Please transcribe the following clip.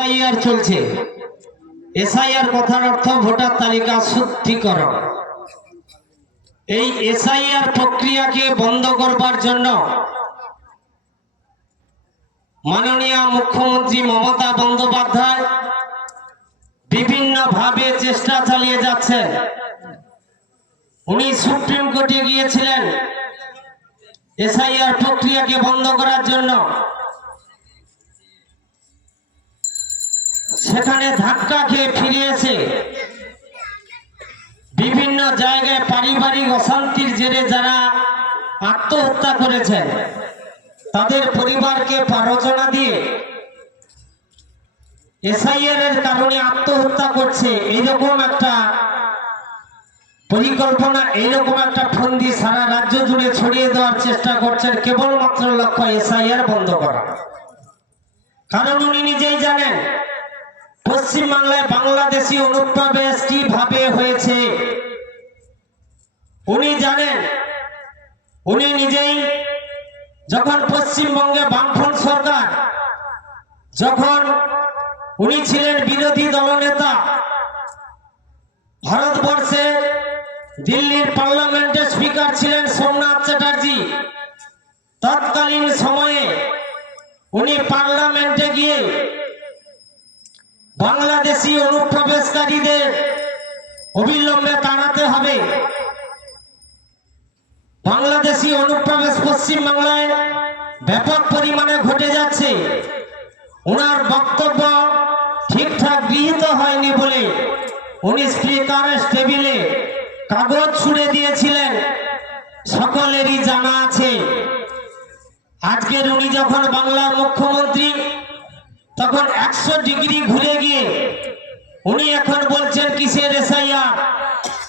SIR চলছে। SIR কথার অর্থ ভোটার তালিকা শুদ্ধিকরণ। এই এসআইআর প্রক্রিয়াকে বন্ধ করবার জন্য মাননীয় মুখ্যমন্ত্রী মমতা বন্দ্যোপাধ্যায় বিভিন্নভাবে চেষ্টা চালিয়ে যাচ্ছেন। উনি সুপ্রিম কোর্টে গিয়েছিলেন এসআইআর প্রক্রিয়াকে বন্ধ করার জন্য। সেখানে ধাক্কা খেয়ে ফিরে এসে বিভিন্ন জায়গায় পারিবারিক অশান্তির জেরে যারা আত্মহত্যা করেছেন তাদের পরিবারকে প্ররোচনা দিয়ে এসআইআর এর কারণে আত্মহত্যা করছে এইরকম একটা পরিকল্পনা, এইরকম একটা ফন্দি সারা রাজ্য জুড়ে ছড়িয়ে দেওয়ার চেষ্টা করছেন, কেবলমাত্র লক্ষ্য এসআইআর বন্ধ করা। কারণ উনি নিজেই জানেন পশ্চিমবাংলায় বাংলাদেশি অনুপ্রবেশ কিভাবে হয়েছে। উনি জানেন, উনি নিজেই যখন পশ্চিমবঙ্গে বামফ্রন্ট সরকার, যখন উনি ছিলেন বিরোধী দলনেতা, ভারতবর্ষে দিল্লির পার্লামেন্টের স্পিকার ছিলেন সোমনাথ চ্যাটার্জি। তৎকালীন সময়ে উনি পার্লামেন্টে গিয়ে বাংলাদেশি অনুপ্রবেশকারীদের অবিলম্বে তাড়াতে হবে, বাংলাদেশি অনুপ্রবেশ পশ্চিমবাংলায় ব্যাপক পরিমাণে ঘটে যাচ্ছে, ওনার বক্তব্য ঠিকঠাক গৃহীত হয়নি বলে উনি স্পিকারের টেবিলে কাগজ ছুঁড়ে দিয়েছিলেন, সকলেরই জানা আছে। আজকের উনি যখন বাংলার মুখ্যমন্ত্রী, তখন 100 ডিগ্রি ঘুরে গিয়ে উনি এখন বলছেন কিসের